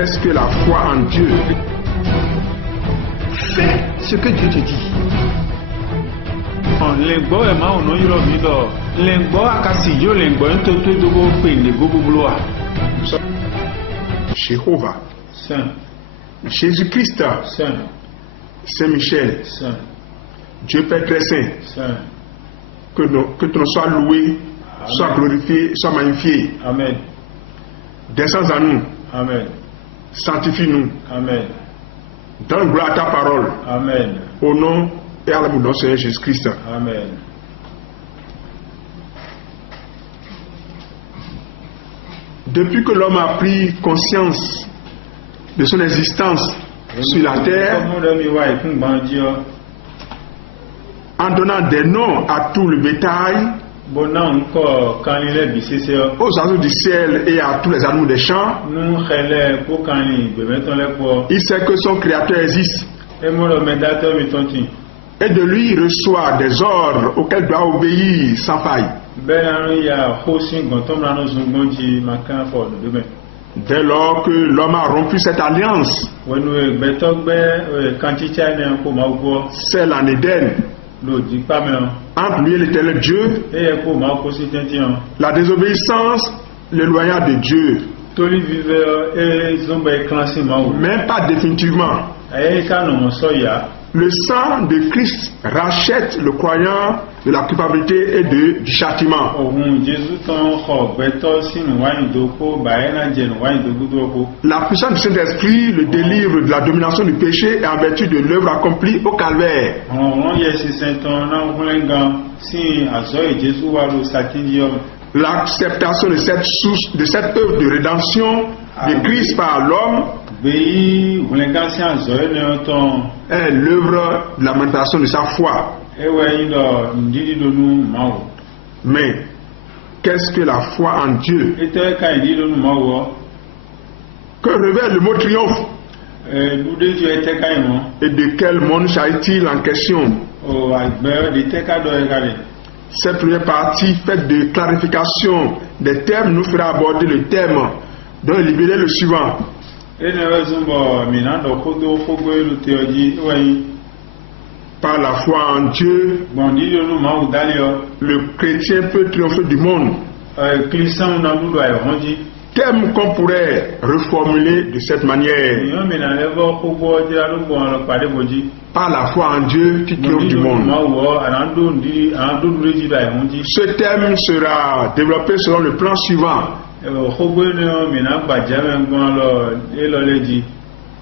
Qu'est-ce que la foi en Dieu? Fais ce que Dieu te dit. Jéhovah, Saint, Jésus-Christ, Saint, Saint-Michel, Saint, Dieu Père très saint, Saint. que ton nom soit loué, soit glorifié, soit magnifié. Amen. Descends en nous, Amen. sanctifie-nous, Amen. donne gloire à ta parole, Amen. au nom et à l'amour de notre Seigneur Jésus-Christ. Amen. Depuis que l'homme a pris conscience de son existence sur la terre, en donnant des noms à tout le bétail, aux oiseaux du ciel et à tous les animaux des champs, il sait que son créateur existe. Et de lui il reçoit des ordres auxquels il doit obéir sans faille. Dès lors que l'homme a rompu cette alliance, celle en Éden, entre lui et l'éternel Dieu, la désobéissance, l'éloignage de Dieu, même pas définitivement. Le sang de Christ rachète le croyant de la culpabilité et du châtiment. La puissance du Saint-Esprit le délivre de la domination du péché et en vertu de l'œuvre accomplie au calvaire. L'acceptation de cette source, de cette œuvre de rédemption de Christ par l'homme est l'œuvre de la manifestation de sa foi. Mais qu'est-ce que la foi en Dieu? Que révèle le mot triomphe? Et de quel monde s'agit-il en question? Cette première partie faite de clarification des termes nous fera aborder le thème dont il libérait le suivant. Par la foi en Dieu, le chrétien peut triompher du monde. Thème qu'on pourrait reformuler de cette manière. Par la foi en Dieu qui triomphe du monde. Ce thème sera développé selon le plan suivant.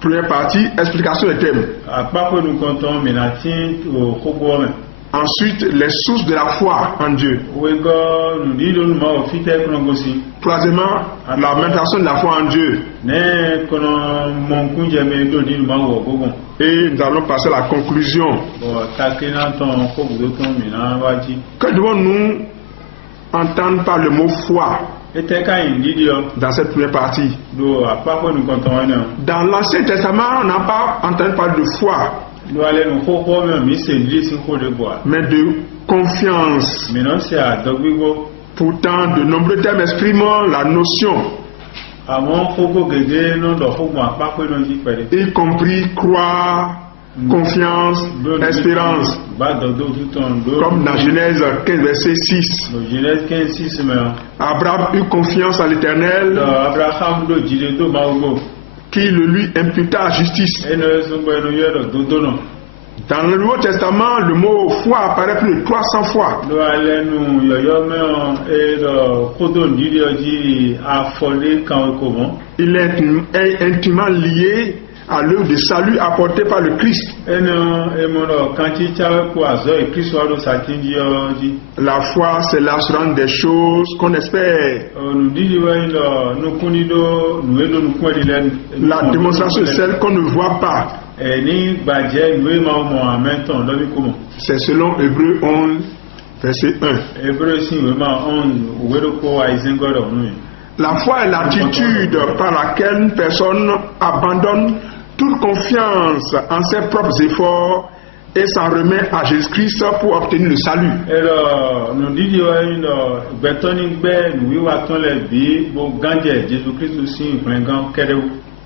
Première partie, explication des thèmes. Ensuite, les sources de la foi en Dieu. Troisièmement, la manifestation de la foi en Dieu. Et nous allons passer à la conclusion. Que devons-nous entendre par le mot foi dans cette première partie? Dans l'Ancien Testament, on n'a pas entendu parler de foi, mais de confiance. Pourtant, de nombreux termes expriment la notion, y compris croire, confiance, espérance, comme dans Genèse 15 verset 6. Abraham eut confiance en l'Éternel qui le lui imputa à justice. Dans le Nouveau Testament, le mot foi apparaît plus de 300 fois. Il est intimement lié à l'œuvre de salut apportée par le Christ. La foi, c'est l'assurance des choses qu'on espère. La démonstration de celles qu'on ne voit pas. C'est selon Hébreux 11, verset 1. La foi est l'attitude par laquelle une personne abandonne toute confiance en ses propres efforts et s'en remet à Jésus-Christ pour obtenir le salut.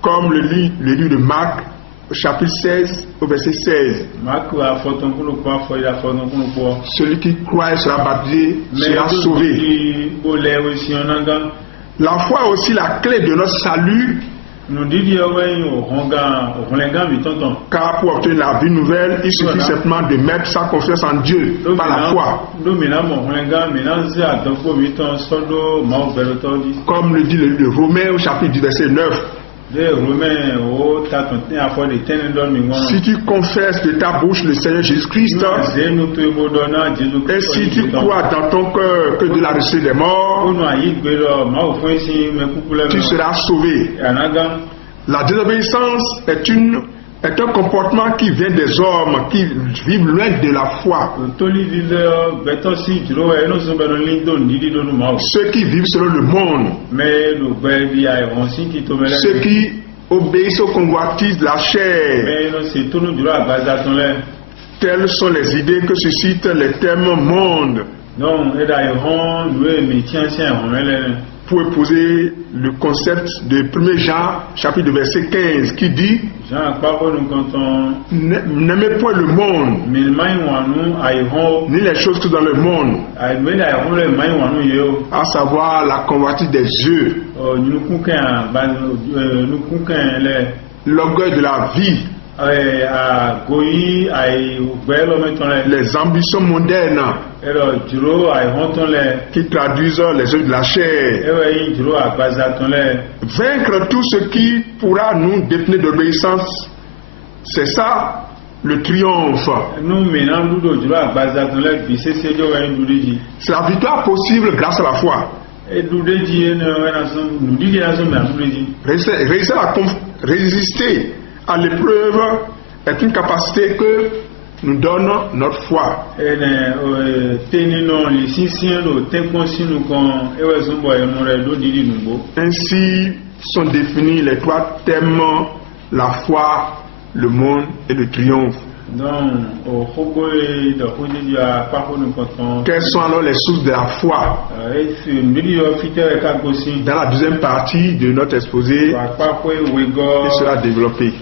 comme le livre de Marc, au chapitre 16, au verset 16. Celui qui croit et sera baptisé sera sauvé. La foi est aussi la clé de notre salut. Car pour obtenir la vie nouvelle, il suffit simplement de mettre sa confiance en Dieu par la foi. Comme le dit le livre de Romains au chapitre 10 verset 9. Si tu confesses de ta bouche le Seigneur Jésus-Christ, et si tu crois dans ton cœur que de la ressuscité des morts, tu seras sauvé. La désobéissance est un comportement qui vient des hommes qui vivent loin de la foi. Ceux qui vivent selon le monde. Ceux qui obéissent aux convoitises de la chair. Telles sont les idées que suscitent les thèmes monde. Pour épouser le concept de 1 Jean, chapitre verset 15, qui dit n'aimez point le monde, ni les choses que dans le monde, à savoir la convoitise des yeux, l'orgueil de la vie, les ambitions mondaines qui traduisent les œuvres de la chair. Vaincre tout ce qui pourra nous détenir d'obéissance, c'est ça le triomphe. C'est la victoire possible grâce à la foi. Résister à l'épreuve est une capacité que nous donne notre foi. Ainsi sont définis les trois thèmes: la foi, le monde et le triomphe. Quelles sont alors les sources de la foi? Dans la deuxième partie de notre exposé, il sera développé.